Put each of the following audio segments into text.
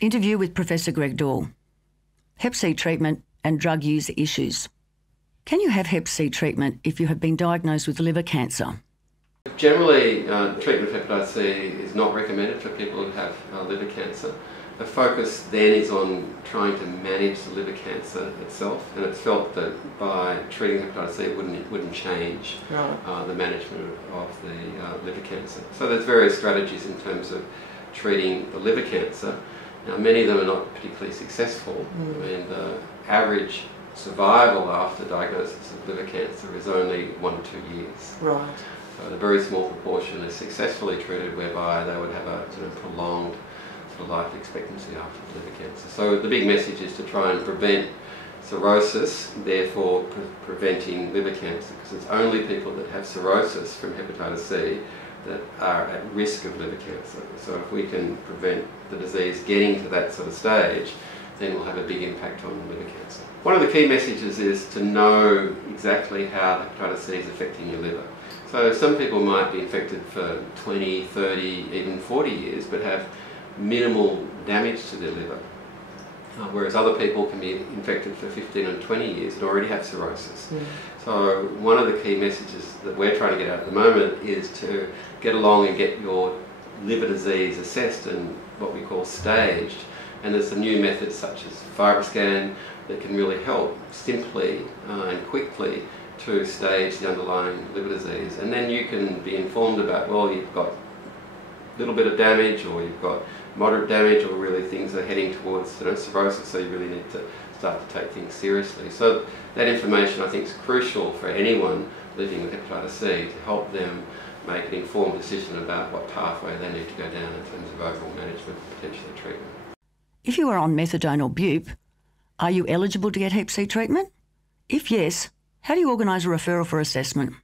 Interview with Professor Greg Dore. Hep C treatment and drug use issues. Can you have Hep C treatment if you have been diagnosed with liver cancer? Generally, treatment of hepatitis C is not recommended for people who have liver cancer. The focus then is on trying to manage the liver cancer itself, and it's felt that by treating hepatitis C it wouldn't change the management of the liver cancer. So there's various strategies in terms of treating the liver cancer. Now, many of them are not particularly successful. I mean, the average survival after diagnosis of liver cancer is only 1 to 2 years. Right. So a very small proportion is successfully treated, whereby they would have a prolonged life expectancy after liver cancer. So the big message is to try and prevent cirrhosis, therefore preventing liver cancer, because it's only people that have cirrhosis from hepatitis C that are at risk of liver cancer. So if we can prevent the disease getting to that sort of stage, then we'll have a big impact on liver cancer. One of the key messages is to know exactly how hepatitis C is affecting your liver. So some people might be infected for 20, 30, even 40 years, but have minimal damage to their liver, whereas other people can be infected for 15 and 20 years and already have cirrhosis. So one of the key messages that we're trying to get out at the moment is to get along and get your liver disease assessed and what we call staged. And there's some new methods such as FibroScan that can really help simply and quickly to stage the underlying liver disease. And then you can be informed about, well, you've got a little bit of damage, or you've got moderate damage, or really things are heading towards cirrhosis, so you really need to start to take things seriously. So that information, I think, is crucial for anyone living with hepatitis C to help them make an informed decision about what pathway they need to go down in terms of overall management and potentially treatment. If you are on methadone or bup, are you eligible to get Hep C treatment? If yes, how do you organise a referral for assessment?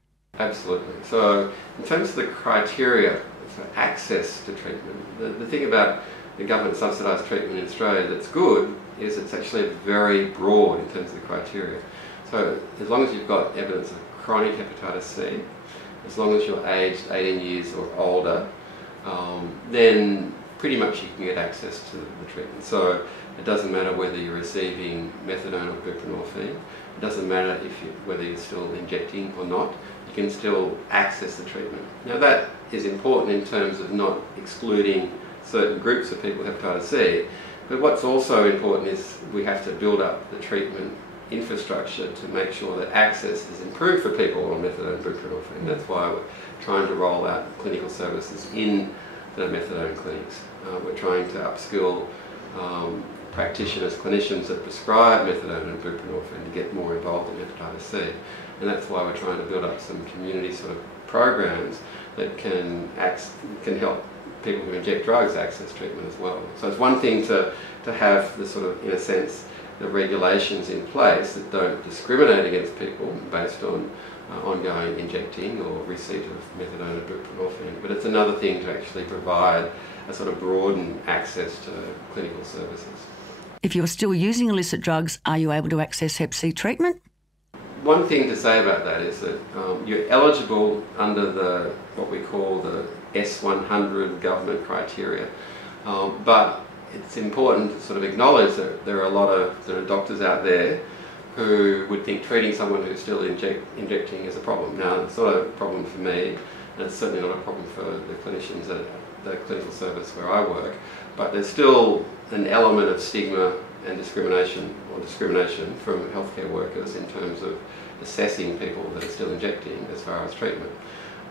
Absolutely. So in terms of the criteria for access to treatment, the thing about the government subsidised treatment in Australia that's good is it's actually very broad in terms of the criteria. So as long as you've got evidence of chronic hepatitis C, as long as you're aged 18 years or older, then pretty much you can get access to the treatment. So it doesn't matter whether you're receiving methadone or buprenorphine. It doesn't matter whether you're still injecting or not. You can still access the treatment. Now that is important in terms of not excluding certain groups of people with hepatitis C, but what's also important is we have to build up the treatment infrastructure to make sure that access is improved for people on methadone and buprenorphine. That's why we're trying to roll out clinical services in the methadone clinics. We're trying to upskill practitioners, clinicians that prescribe methadone and buprenorphine to get more involved in hepatitis C. And that's why we're trying to build up some community sort of programs that can help people who inject drugs access treatment as well. So it's one thing to have the sort of, in a sense, the regulations in place that don't discriminate against people based on ongoing injecting or receipt of methadone and buprenorphine, but it's another thing to actually provide a sort of broadened access to clinical services. If you're still using illicit drugs, are you able to access Hep C treatment? One thing to say about that is that you're eligible under what we call the S100 government criteria, but it's important to sort of acknowledge that there are a lot of doctors out there who would think treating someone who's still injecting is a problem. Now, it's not a problem for me, and it's certainly not a problem for the clinicians at the clinical service where I work, but there's still an element of stigma and discrimination from healthcare workers in terms of assessing people that are still injecting as far as treatment.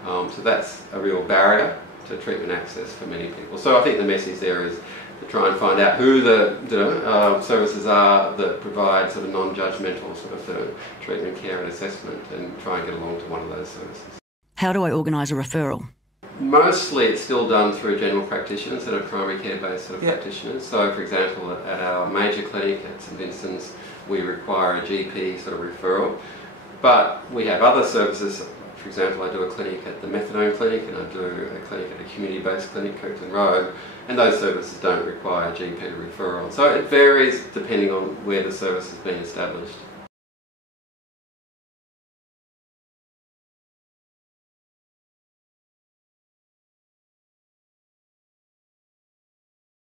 So that's a real barrier to treatment access for many people. So I think the message there is to try and find out who the services are that provide sort of non-judgmental sort of treatment care and assessment, and try and get along to one of those services. How do I organise a referral? Mostly it's still done through general practitioners that are primary care based sort of practitioners. So for example, at our major clinic at St Vincent's, we require a GP sort of referral, but we have other services. For example, I do a clinic at the methadone clinic, and I do a clinic at a community-based clinic, Kirkland Road, and those services don't require GP referral. So it varies depending on where the service has been established.